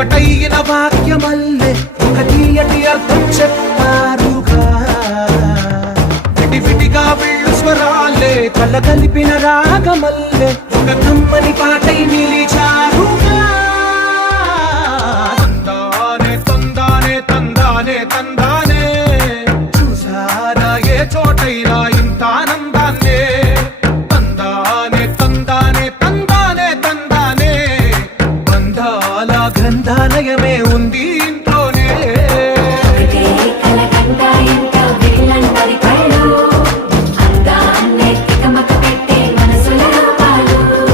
ఒకటైన వాక్యమల్లే ఒక తీయటి అర్థం చెప్పారుగా. విడివిడిగా వెళ్ళు స్వరాలే కల కలిపిన రాగమల్లే